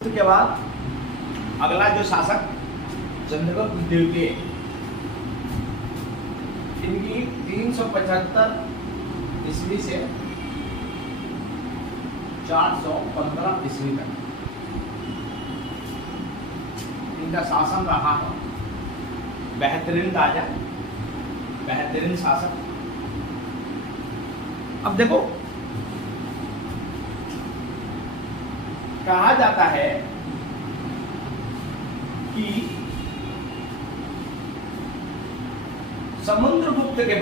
के बाद अगला जो शासक चंद्रगुप्त द्वितीय, इनकी 375 ईस्वी से 415 ईस्वी तक इनका शासन रहा है। बेहतरीन राजा, बेहतरीन शासक। अब देखो, कहा जाता है कि समुद्रगुप्त के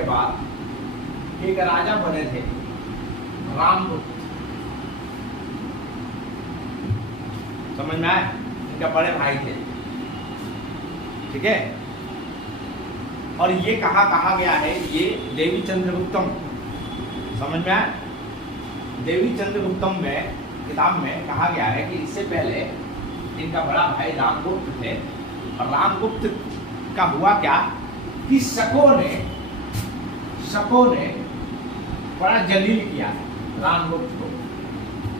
बाद एक राजा बने थे, रामगुप्त। समझ में आए? इनका बड़े भाई थे, ठीक है। और ये कहा गया है, ये देवी चंद्रगुप्तम, समझ में आया? देवी चंद्रगुप्तम में किताब में कहा गया है कि इससे पहले इनका बड़ा भाई रामगुप्त थे। और रामगुप्त का हुआ क्या कि शकों ने बड़ा जलील किया रामगुप्त को,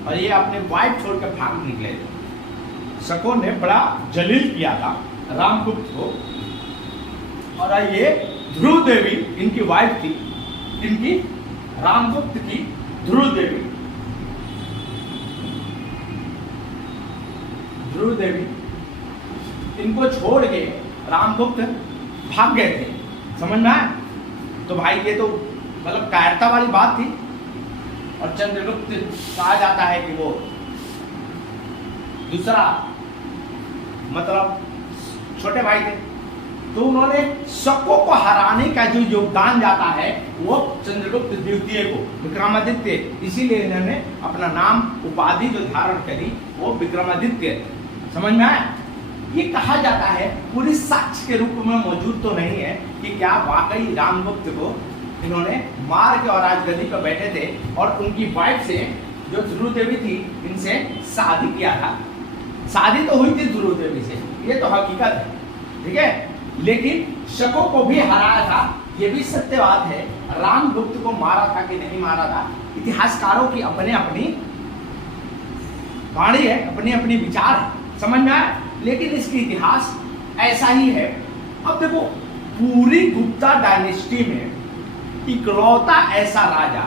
और ये अपने वाइफ छोड़ कर भाग निकले थे। शकों ने बड़ा जलील किया था रामगुप्त को। और ये ध्रुव देवी इनकी वाइफ थी, इनकी रामगुप्त की ध्रुव देवी इनको छोड़ के रामगुप्त भाग गए थे। समझ में आया? तो भाई ये तो मतलब कायरता वाली बात थी। और चंद्रगुप्त कहा जाता है कि वो दूसरा मतलब छोटे भाई थे, तो उन्होंने शकों को हराने का जो योगदान जाता है वो चंद्रगुप्त द्वितीय को, विक्रमादित्य, इसीलिए इन्होंने अपना नाम उपाधि जो धारण करी वो विक्रमादित्य। समझ में आया? ये कहा जाता है, पूरी साक्ष्य के रूप में मौजूद तो नहीं है कि क्या वाकई रामगुप्त को इन्होंने मार के और राजगद्दी पर बैठे थे और उनकी वाइफ से जो ध्रुव देवी थी इनसे शादी किया था। शादी तो हुई थी ध्रुव देवी से, ये तो हकीकत है, ठीक है। लेकिन शकों को भी हराया था, ये भी सत्य बात है। रामगुप्त को मारा था कि नहीं मारा था, इतिहासकारों की अपने अपनी वाणी है, अपने अपनी विचार है। समझ में आया? लेकिन इसकी इतिहास ऐसा ही है। अब देखो, पूरी गुप्ता डायनेस्टी में इकलौता ऐसा राजा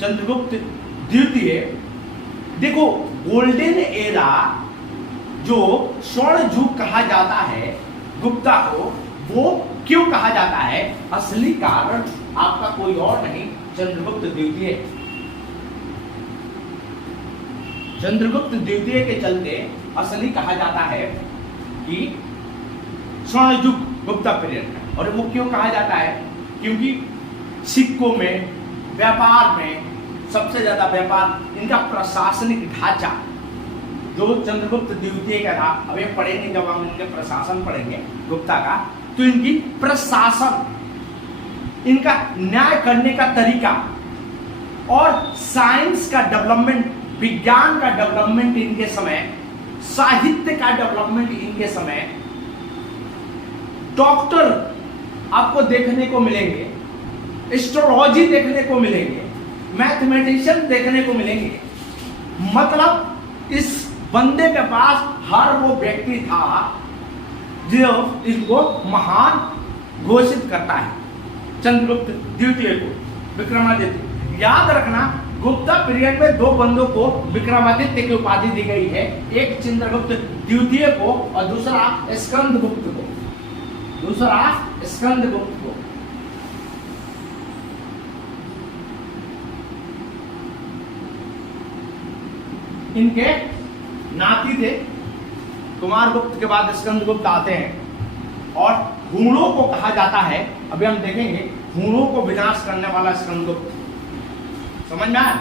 चंद्रगुप्त द्वितीय। देखो, गोल्डन एरा जो स्वर्ण युग कहा जाता है गुप्ता को, वो क्यों कहा जाता है? असली कारण आपका कोई और नहीं, चंद्रगुप्त द्वितीय। चंद्रगुप्त द्वितीय के चलते असली कहा जाता है कि स्वर्ण युग गुप्ता पीरियड का। और वो क्यों कहा जाता है? क्योंकि सिक्कों में, व्यापार में सबसे ज्यादा व्यापार, इनका प्रशासनिक ढांचा जो चंद्रगुप्त द्वितीय का था। अब ये पढ़ेंगे, जब हम इनके प्रशासन पढ़ेंगे गुप्ता का, तो इनकी प्रशासन, इनका न्याय करने का तरीका और साइंस का डेवलपमेंट, विज्ञान का डेवलपमेंट इनके समय, साहित्य का डेवलपमेंट इनके समय, डॉक्टर आपको देखने को मिलेंगे, एस्ट्रोलॉजी देखने को मिलेंगे, मैथमेटिशियन देखने को मिलेंगे। मतलब इस बंदे के पास हर वो व्यक्ति था जो इसको महान घोषित करता है, चंद्रगुप्त द्वितीय को, विक्रमादित्य। याद रखना, गुप्ता पीरियड में दो बंदों को विक्रमादित्य की उपाधि दी गई है, एक चंद्रगुप्त द्वितीय को और दूसरा स्कंदगुप्त को। इनके नाती थे, कुमारगुप्त के बाद स्कंदगुप्त आते हैं। और हूणों को कहा जाता है, अभी हम देखेंगे, हूणों को विनाश करने वाला स्कंदगुप्त। समझ में आया?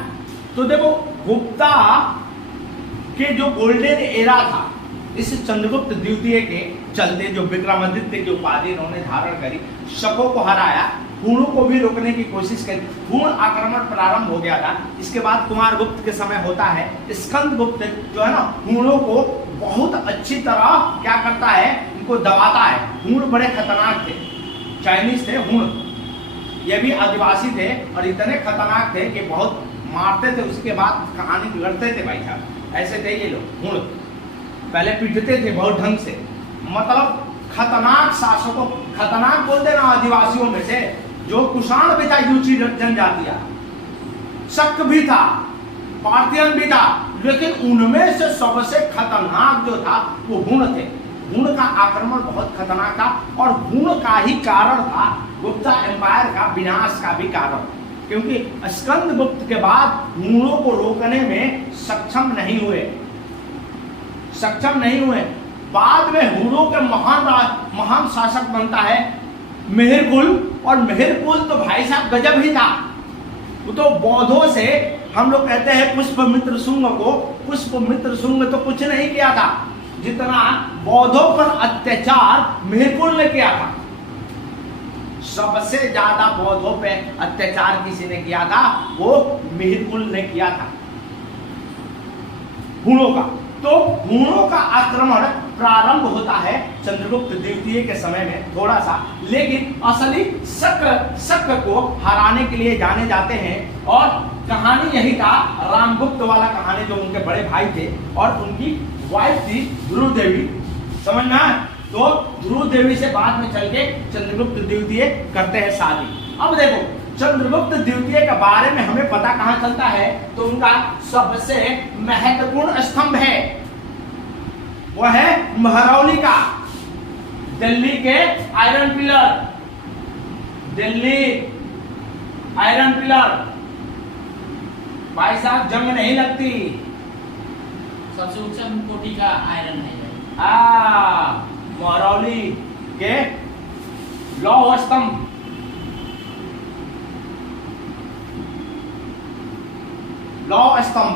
तो देखो, गुप्ता के जो गोल्डन एरा था, इस चंद्रगुप्त द्वितीय के चलते जो विक्रमादित्य की उपाधि इन्होंने धारण करी, शकों को हराया, हूणों को भी रोकने की कोशिश करी, हूण आक्रमण प्रारंभ हो गया था। इसके बाद कुमारगुप्त के समय होता है स्कंदगुप्त, जो है ना, हूणों को बहुत अच्छी तरह क्या करता है, इनको दबाता है। हूण बड़े खतरनाक थे, चाइनीज थे हूण, ये भी आदिवासी थे और इतने खतरनाक थे कि बहुत मारते थे, उसके बाद कहानी बिगड़ते थे भाई साहब। ऐसे थे ये लोग, हुण पहले पीटते थे बहुत ढंग से, मतलब खतरनाक शासकों, खतरनाक बोलते ना आदिवासियों में से, जो कुषाण भी था, यूची जनजातियां, शक भी था, पार्थियन भी था, लेकिन उनमें से सबसे खतरनाक जो था वो हुण थे। हुण का आक्रमण बहुत खतरनाक था और हुण का ही कारण था गुप्ता एम्पायर का विनाश का भी कारण, क्योंकि स्कंदगुप्त के बाद हुणों को रोकने में सक्षम नहीं हुए। बाद में हुणों के महान शासक बनता है मिहिरकुल, और मिहिरकुल तो भाई साहब गजब ही था। वो तो बौद्धों से, हम लोग कहते हैं पुष्पमित्र शुंग को, पुष्पमित्र शुंग तो कुछ नहीं किया था जितना बौद्धों पर अत्याचार मिहिरकुल ने किया था। सबसे ज्यादा बौद्धों पे अत्याचार किसी ने किया था, वो मिहिरकुल ने किया था, हुणों का। तो हुणों का आक्रमण प्रारंभ होता है चंद्रगुप्त द्वितीय के समय में थोड़ा सा, लेकिन असली शक को हराने के लिए जाने जाते हैं। और कहानी यही था, रामगुप्त वाला कहानी, जो उनके बड़े भाई थे और उनकी वाइफ थी ध्रुव देवी, समझना है। तो ध्रुव देवी से बाद में चल के चंद्रगुप्त द्वितीय करते हैं शादी। अब देखो चंद्रगुप्त द्वितीय के बारे में हमें पता कहां चलता है, तो उनका सबसे महत्वपूर्ण स्तंभ है, वह है महरौली का, दिल्ली के iron pillar, Delhi iron pillar. भाई साहब जंग नहीं लगती, सबसे उच्च कोटि का आयरन है महरौली के लौह स्तंभ, लौह स्तंभ।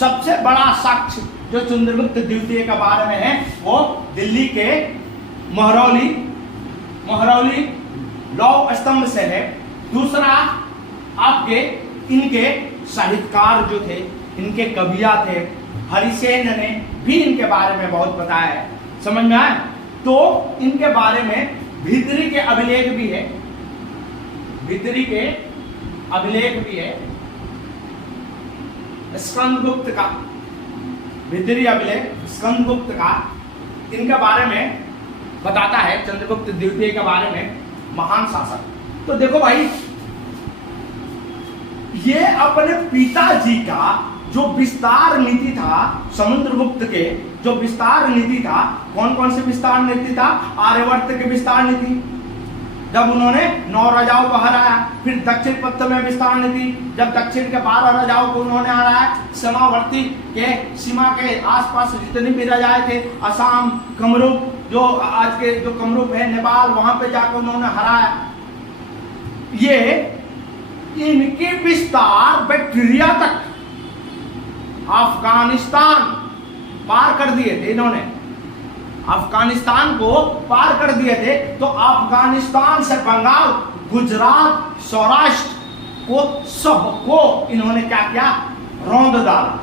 सबसे बड़ा साक्ष्य जो चंद्रगुप्त द्वितीय के बारे में है वो दिल्ली के महरौली लौह स्तंभ से है। दूसरा आपके इनके साहित्यकार जो थे, इनके कविया थे, हरिसेन ने भी इनके बारे में बहुत बताया है, समझ में आए। तो इनके बारे में भीतरी के अभिलेख भी है, भीतरी के अभिलेख भी है, स्कंदगुप्त का भीतरी अभिलेख स्कंदगुप्त का इनके बारे में बताता है, चंद्रगुप्त द्वितीय के बारे में, महान शासक। तो देखो भाई, ये अपने पिताजी का जो विस्तार नीति था, समुद्रगुप्त के जो विस्तार नीति था, कौन कौन से विस्तार नीति था? आर्यवर्त के विस्तार नीति, जब उन्होंने 9 राजाओं को हराया। फिर दक्षिण पथ में विस्तार नीति, जब दक्षिण के 12 राजाओं को उन्होंने हराया। सीमावर्ती के सीमा के आसपास जितनी भी राजाएं थे, असम, कमरूप, जो आज के जो कमरूप है नेपाल, वहां पे जाकर उन्होंने हराया। ये इनके विस्तार बैक्टीरिया तक अफगानिस्तान पार कर दिए थे इन्होंने, अफगानिस्तान को पार कर दिए थे। तो अफगानिस्तान से बंगाल, गुजरात, सौराष्ट्र को सबको इन्होंने क्या किया? रौंद डाला।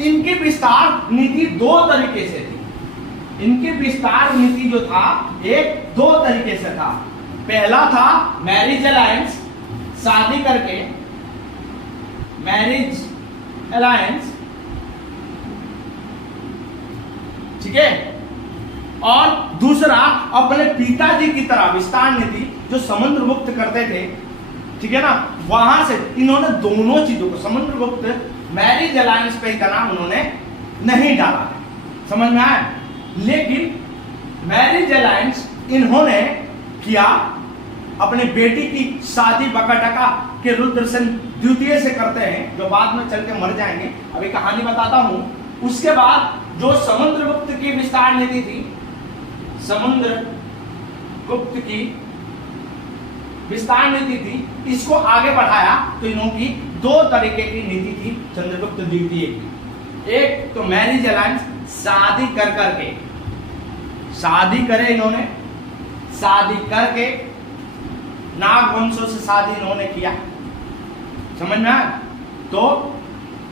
इनकी विस्तार नीति 2 तरीके से थी। इनकी विस्तार नीति जो था, एक 2 तरीके से था। पहला था मैरिज अलायंस, शादी करके, मैरिज अलायंस, ठीक है। और दूसरा अपने पिताजी की तरह विस्तार नीति जो समुद्रगुप्त करते थे, ठीक है ना, वहां से इन्होंने दोनों चीजों को, समुद्रगुप्त मैरिज अलायंस पे इतना उन्होंने नहीं डाला, समझ में आया। लेकिन मैरिज अलायंस इन्होंने किया अपने बेटी की शादी बकाटका के रुद्रसेन द्वितीय से करते हैं, जो बाद में चल के मर जाएंगे, अभी कहानी बताता हूं। उसके बाद जो समुद्रगुप्त की विस्तार नीति थी, समुद्रगुप्त की विस्तार नीति थी, इसको आगे बढ़ाया तो इन्होंने 2 तरीके की नीति थी चंद्रगुप्त द्वितीय की। एक तो मैरिज अलायंस, शादी कर करके, शादी करे इन्होंने, शादी करके नाग वंशों से शादी इन्होंने किया, समझ में आया। तो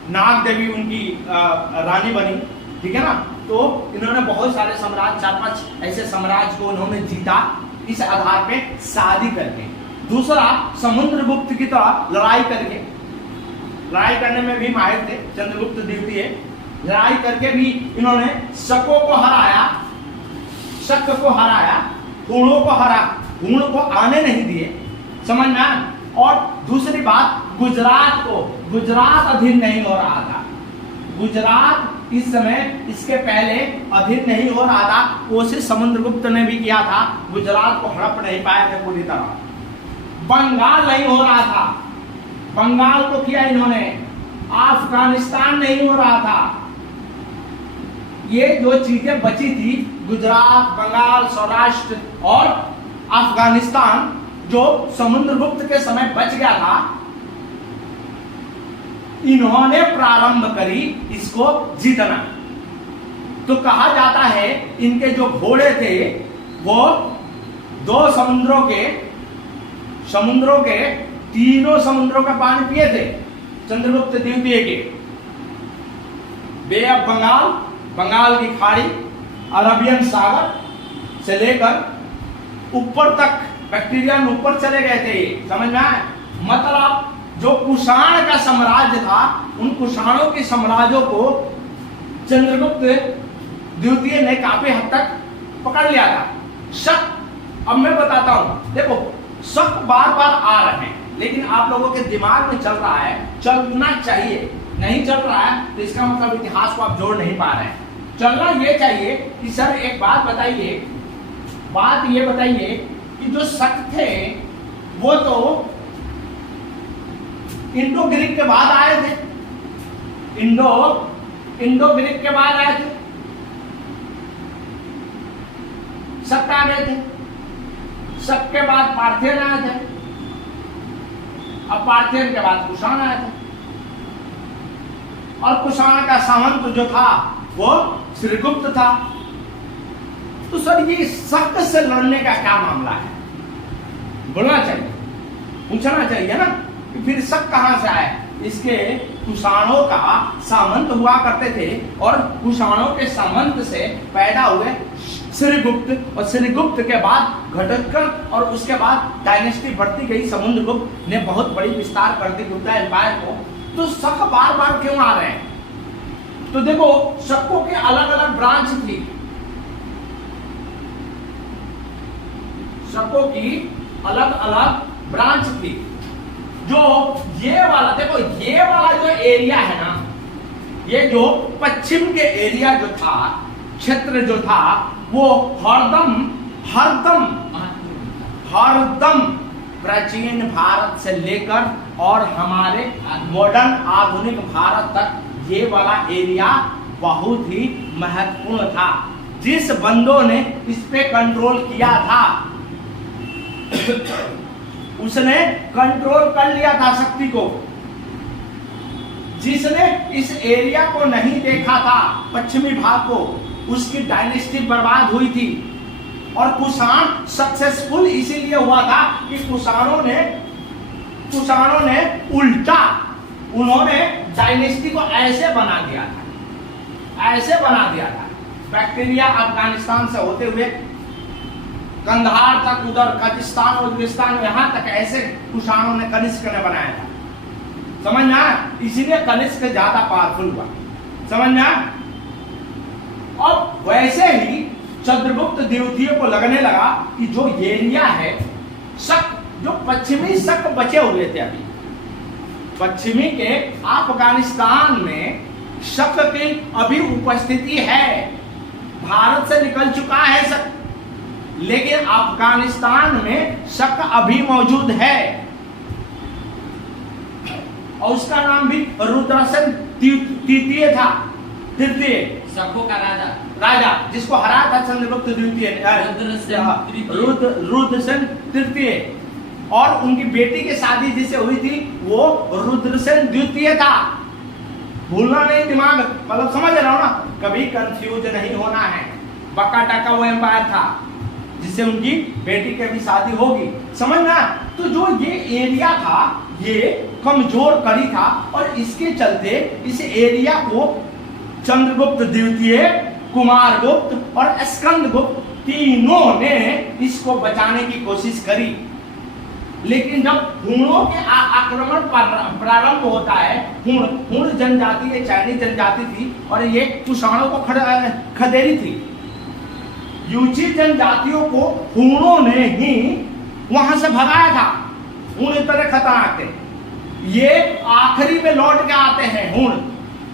नाग देवी उनकी रानी बनी, ठीक है ना। तो इन्होंने बहुत सारे साम्राज्य, 4-5 ऐसे साम्राज्य को उन्होंने जीता, इस आधार पे शादी करके। दूसरा समुद्रगुप्त की तरह लड़ाई करने में भी माहिर थे चंद्रगुप्त द्वितीय। लड़ाई करके भी इन्होंने शकों को हराया, शक को हराया, हुण को आने नहीं दिए, समझ में आया। और दूसरी बात, गुजरात अधीन नहीं हो रहा था। गुजरात इस समय इसके पहले अधीन नहीं हो रहा था। कोशिश समुद्रगुप्त ने भी किया था, गुजरात को हड़प नहीं पाए थे पूरी तरह। बंगाल नहीं हो रहा था, बंगाल को किया इन्होंने। अफगानिस्तान नहीं हो रहा था। ये जो चीजें बची थी, गुजरात, बंगाल, सौराष्ट्र और अफगानिस्तान, जो समुद्रगुप्त के समय बच गया था, इन्होंने प्रारंभ करी इसको जीतना। तो कहा जाता है इनके जो घोड़े थे वो दो समुद्रों के तीनों समुद्रों का पानी पिए थे चंद्रगुप्त द्वितीय के। बे ऑफ बंगाल, बंगाल की खाड़ी, अरबियन सागर से लेकर ऊपर तक बैक्टीरियन ऊपर चले गए थे, समझ में आए। मतलब जो कुषाण का साम्राज्य था, उन कुषाणों के साम्राज्यों को चंद्रगुप्त द्वितीय ने काफी हद तक पकड़ लिया था। शक, अब मैं बताता हूं, देखो शक बार बार आ रहे हैं, लेकिन आप लोगों के दिमाग में चल रहा है, चलना चाहिए। नहीं चल रहा है तो इसका मतलब इतिहास को आप जोड़ नहीं पा रहे हैं। चलना ये चाहिए कि सर एक बात ये बताइए कि जो शक थे वो तो इंडो ग्रीक के बाद आए थे, इंडो ग्रीक के बाद आए थे, शक आ गए थे। शक के बाद पार्थियन आए थे, अब पार्थियन के बाद कुषाण आए थे, और कुषाण का सामंत जो था वो श्रीगुप्त था। तो सर ये शक से लड़ने का क्या मामला है, बोलना चाहिए, पूछना चाहिए ना कि फिर शक कहां से आए। इसके कुषाणों का सामंत हुआ करते थे और कुषाणों के सामंत से पैदा हुए श्रीगुप्त, और श्रीगुप्त के बाद घटोत्कच, और उसके बाद डायनेस्टी बढ़ती गई। समुद्रगुप्त ने बहुत बड़ी विस्तार कर दी गुप्ता एम्पायर को। तो शक बार बार क्यों आ रहे हैं? तो देखो शकों के अलग अलग ब्रांच थी, शकों की अलग अलग ब्रांच थी। जो ये वाला, देखो ये वाला जो एरिया है ना, ये जो पश्चिम के एरिया जो था, क्षेत्र जो था, वो हरदम प्राचीन भारत से लेकर और हमारे मॉडर्न आधुनिक भारत तक ये वाला एरिया बहुत ही महत्वपूर्ण था। जिस बंदों ने इस पे कंट्रोल किया था उसने कंट्रोल कर लिया था शक्ति को। जिसने इस एरिया को नहीं देखा था, पश्चिमी भाग को, उसकी डायनेस्टी बर्बाद हुई थी। और कुषाण सक्सेसफुल इसीलिए हुआ था कि कुषाणों ने उल्टा, उन्होंने डायनेस्टी को ऐसे बना दिया था, बैक्टीरिया अफगानिस्तान से होते हुए कंधार तक, उधर कजाकिस्तान, उज्बेकिस्तान, यहां तक ऐसे कुषाणों ने, कनिष्क ने बनाया था, समझ में आया। इसीलिए कनिष्क ज्यादा पावरफुल हुआ, समझ में आया। अब वैसे ही चंद्रगुप्त द्वितीय को लगने लगा कि जो एरिया है, शक, जो पश्चिमी शक बचे हुए थे, अभी पश्चिमी के अफगानिस्तान में शक की अभी उपस्थिति है। भारत से निकल चुका है शक, लेकिन अफगानिस्तान में शक अभी मौजूद है। और उसका नाम भी रुद्रसेन तृतीय था, शकों का राजा जिसको हराया था चंद्रगुप्त द्वितीय, रुद्रसेन तृतीय। और उनकी बेटी की शादी जिससे हुई थी वो रुद्रसेन द्वितीय था। भूलना नहीं, दिमाग मतलब समझ रहा हो ना, कभी कंफ्यूज नहीं होना है। बकाटा का वो एम्पायर था जिससे उनकी बेटी की भी शादी होगी, समझना। तो जो ये एरिया था ये कमजोर कड़ी था, और इसके चलते इस एरिया को चंद्रगुप्त द्वितीय, कुमारगुप्त और स्कंदगुप्त तीनों ने इसको बचाने की कोशिश करी। लेकिन जब हूणों के आक्रमण प्रारंभ होता है, हूण जनजाति ये चाइनीज जनजाति थी और ये कुषाणों को खदेरी थी। यूची जनजातियों को हूणों ने ही वहां से भगाया था। हूण इतने खतरनाक थे, ये आखिरी में लौट के आते हैं हूण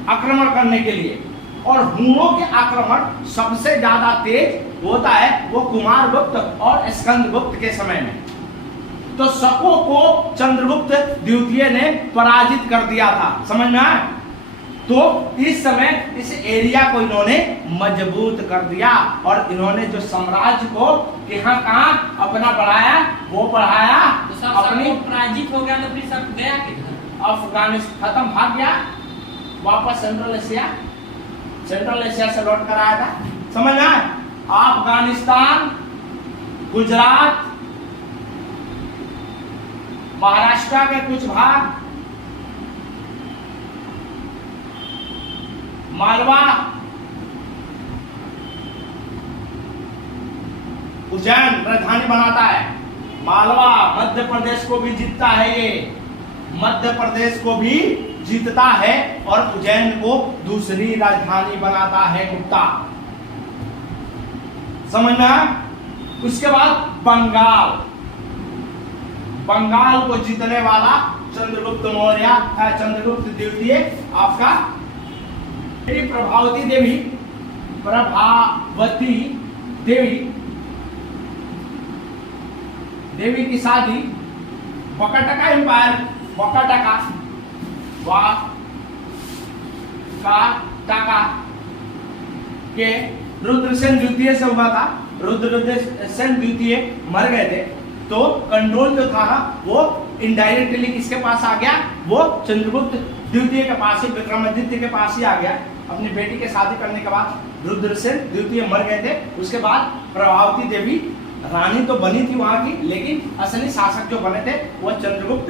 आक्रमण करने के लिए। और हूणों के आक्रमण सबसे ज्यादा तेज होता है वो कुमारगुप्त और स्कंदगुप्त के समय में। तो शकों को चंद्रगुप्त द्वितीय ने पराजित कर दिया था, समझ में आया? तो इस समय इस एरिया को इन्होंने मजबूत कर दिया और इन्होंने जो साम्राज्य को कहाँ अपना बढ़ाया, वो बढ़ाया तो अपनी। पराजित हो गया तो फिर सब गया किधर? अफगानिस्तान खत्म, भाग गया वापस सेंट्रल एशिया से लौट कर आया था, समझ में आया? अफगानिस्तान, गुजरात, महाराष्ट्र के कुछ भाग, मालवा, उज्जैन राजधानी बनाता है। मालवा मध्य प्रदेश को भी जीतता है, ये मध्य प्रदेश को भी जीतता है और उज्जैन को दूसरी राजधानी बनाता है गुप्ता, समझना। उसके बाद बंगाल को जीतने वाला चंद्रगुप्त मौर्य, चंद्रगुप्त द्वितीय आपका। प्रभावती देवी की शादी वकाटका एम्पायर, वकाटका के रुद्रसेन द्वितीय से हुआ था। रुद्रसेन द्वितीय मर गए थे, तो कंट्रोल जो था ना वो इनडायरेक्टली किसके पास आ गया? वो चंद्रगुप्त द्वितीय के पास ही, विक्रमादित्य के पास ही आ गया। अपनी बेटी के शादी करने के बाद रुद्रसेन द्वितीय मर गए थे। उसके बाद प्रभावती देवी रानी तो बनी थी वहां की, लेकिन असली शासक जो बने थे वो चंद्रगुप्त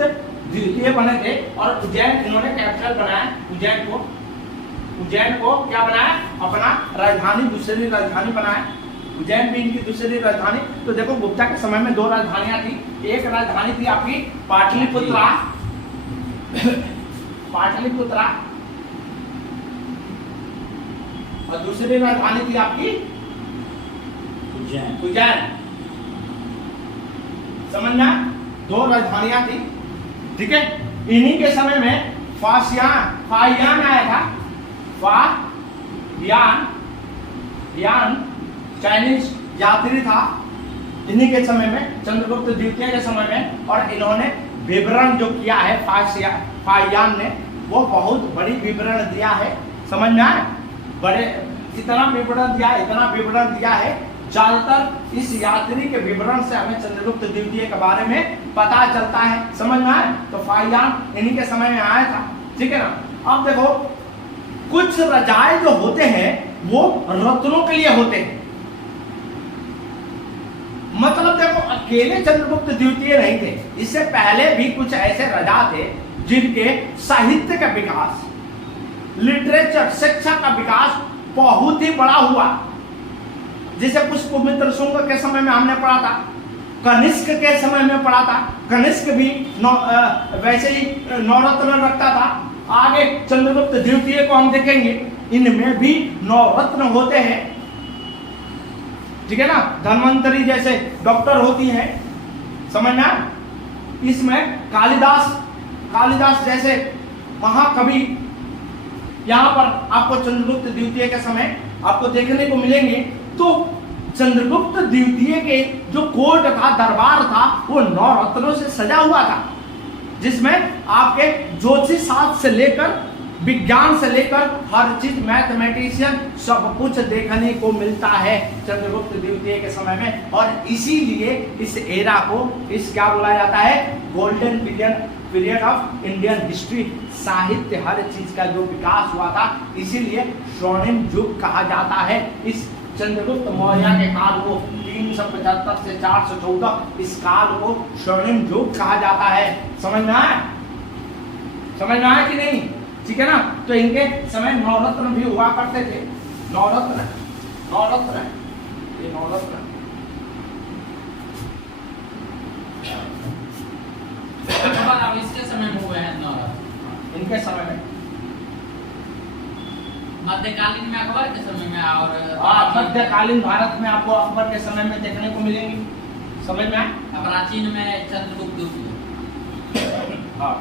द्वितीय बने थे। और उज्जैन इन्होंने कैपिटल बनाया, उज्जैन को क्या बनाया? अपना राजधानी, दूसरी राजधानी बनाया। उज्जैन भी इनकी दूसरी राजधानी। तो देखो गुप्ता के समय में दो राजधानियां थी। एक राजधानी थी आपकी पाटलिपुत्रा और दूसरी राजधानी थी आपकी उज्जैन, समझना। दो राजधानियां थी, ठीक है। इन्हीं के समय में फाहियान आया था। फाहियान चाइनीज यात्री था इन्हीं के समय में, चंद्रगुप्त द्वितीय के समय में। और इन्होंने विवरण जो किया है फाहियान ने, वो बहुत बड़ी विवरण दिया है, समझ में आया? इतना विवरण दिया है, ज्यादातर इस यात्री के विवरण से हमें चंद्रगुप्त द्वितीय के बारे में पता चलता है, समझ में आया? तो फाहियान इन्हीं के समय में आया था, ठीक है ना। अब देखो कुछ रजाए जो होते हैं वो रत्नों के लिए होते हैं। मतलब देखो अकेले चंद्रगुप्त द्वितीय नहीं थे, इससे पहले भी कुछ ऐसे राजा थे जिनके साहित्य का विकास, लिटरेचर, शिक्षा का विकास बहुत ही बड़ा हुआ। जैसे पुष्पमित्र शुंग के समय में हमने पढ़ा था, कनिष्क के समय में पढ़ा था। कनिष्क भी वैसे ही नवरत्न रखता था। आगे चंद्रगुप्त द्वितीय को हम देखेंगे, इनमें भी नवरत्न होते हैं, ठीक है ना। धन्वंतरी जैसे डॉक्टर होती है, समझना। इसमें कालिदास जैसे महाकवि यहाँ पर आपको चंद्रगुप्त द्वितीय के समय आपको देखने को मिलेंगे। तो चंद्रगुप्त द्वितीय के जो कोर्ट था, दरबार था, वो 9 रत्नों से सजा हुआ था, जिसमें आपके ज्योतिष शास्त्र से लेकर विज्ञान से लेकर हर चीज, मैथमेटिशियन, सब कुछ देखने को मिलता है चंद्रगुप्त द्वितीय के समय में। और इसीलिए इस एरा को क्या बोला जाता है? Golden period of Indian history. साहित्य, हर चीज का जो विकास हुआ था, इसीलिए स्वर्णिम युग कहा जाता है। इस चंद्रगुप्त मौर्य के काल को 375 से 414, इस काल को स्वर्णिम युग कहा जाता है। समझ में आया कि नहीं? ठीक है ना। तो इनके समय नवरत्न भी हुआ करते थे। नवरत्न अकबर अब इसके समय में हुए हैं नवरत्न। इनके समय में मध्यकालीन में अकबर के समय में और मध्यकालीन भारत में आपको अकबर के समय में देखने को मिलेंगी। समझ में आए? प्राचीन में चंद्रगुप्त द्वितीय। हाँ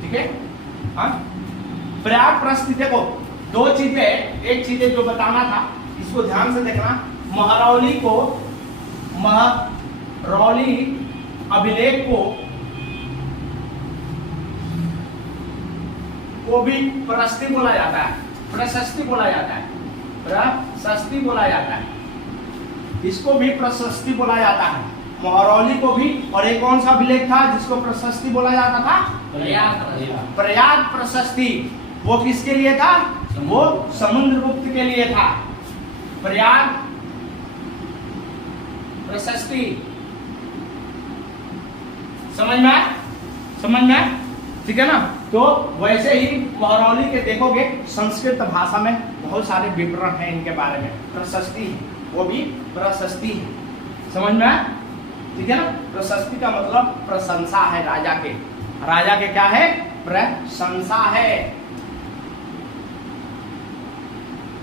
ठीक है। हाँ प्रयाग प्रस्थ देखो दो चीजें, एक चीजें जो बताना था इसको ध्यान से देखना। महरौली अभिलेख को भी प्रशस्ति बोला जाता है, प्रशस्ति बोला जाता है, प्रशस्ति बोला जाता है, इसको भी प्रशस्ति बोला जाता है। महरौली को भी, और एक कौन सा अभिलेख था जिसको प्रशस्ति बोला जाता था? प्रयाग प्रशस्ति। वो किसके लिए था? वो समुद्रगुप्त के लिए था। प्रयाग प्रशस्ति समझ में आया? समझ में आया? ठीक है ना। तो वैसे ही महरौली के देखोगे संस्कृत भाषा में बहुत सारे विवरण हैं इनके बारे में। प्रशस्ति है, वो भी प्रशस्ति है। समझ में आया? ठीक है ना। प्रशस्ति का मतलब प्रशंसा है राजा के। राजा के क्या है? प्रशंसा है।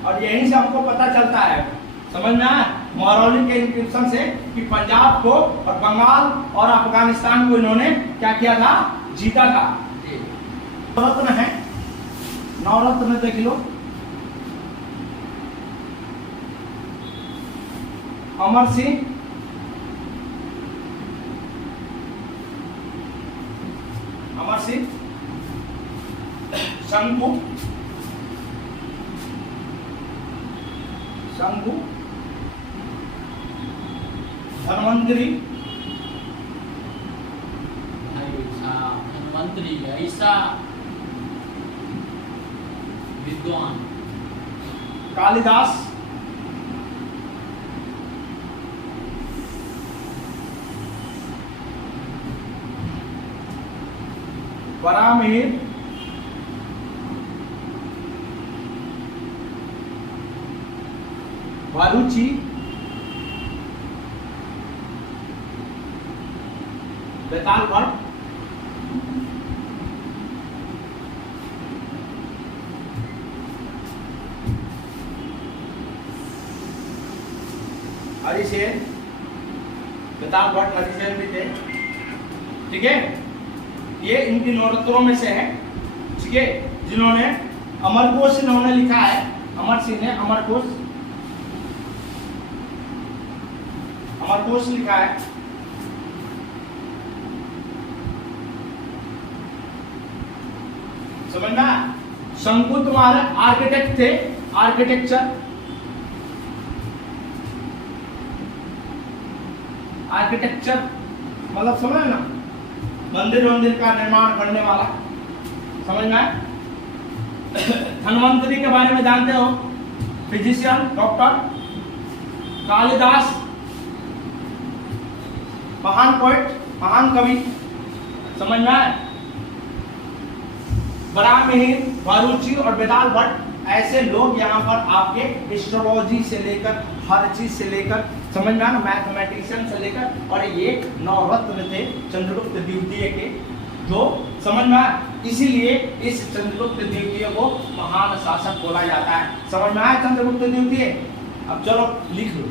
और यहीं से हमको पता चलता है, समझ में आया, महरौली के इंस्क्रिप्शन से कि पंजाब को और बंगाल और अफगानिस्तान को इन्होंने क्या किया था? जीता था। नवरत्न है, नवरत्न देख लो। अमर सिंह, शंकु, धन्वंतरी, ऐसा विद्वान, कालिदास, वरामिहिर, वारुची, बेताल भट्ट, हरिसेन, बेताल भट्ट हरिसेन भी थे। ठीक है, ये इनकी नवरत्नों में से है। ठीक है, जिन्होंने अमरकोश इन्होंने लिखा है, अमर सिंह ने अमरकोश लिखा है। समझना। शंकु तुम्हारे आर्किटेक्ट थे, आर्किटेक्चर, मतलब समझ ना, मंदिर का निर्माण करने वाला। समझ में आया? धन्वंतरी के बारे में जानते हो? Physician, doctor. कालिदास महान पोएट, महान कवि। समझ में आया? वरामिहिर, वारुची और बेताल भट्ट ऐसे लोग यहाँ पर आपके एस्ट्रोलॉजी से लेकर हर चीज से लेकर, समझ में आया ना, मैथमेटिशियन से लेकर, और ये नवरत्न थे चंद्रगुप्त द्वितीय के, जो समझ में आया। इसीलिए इस चंद्रगुप्त द्वितीय को महान शासक बोला जाता है। समझ में आया? चंद्रगुप्त द्वितीय। अब चलो लिख लो।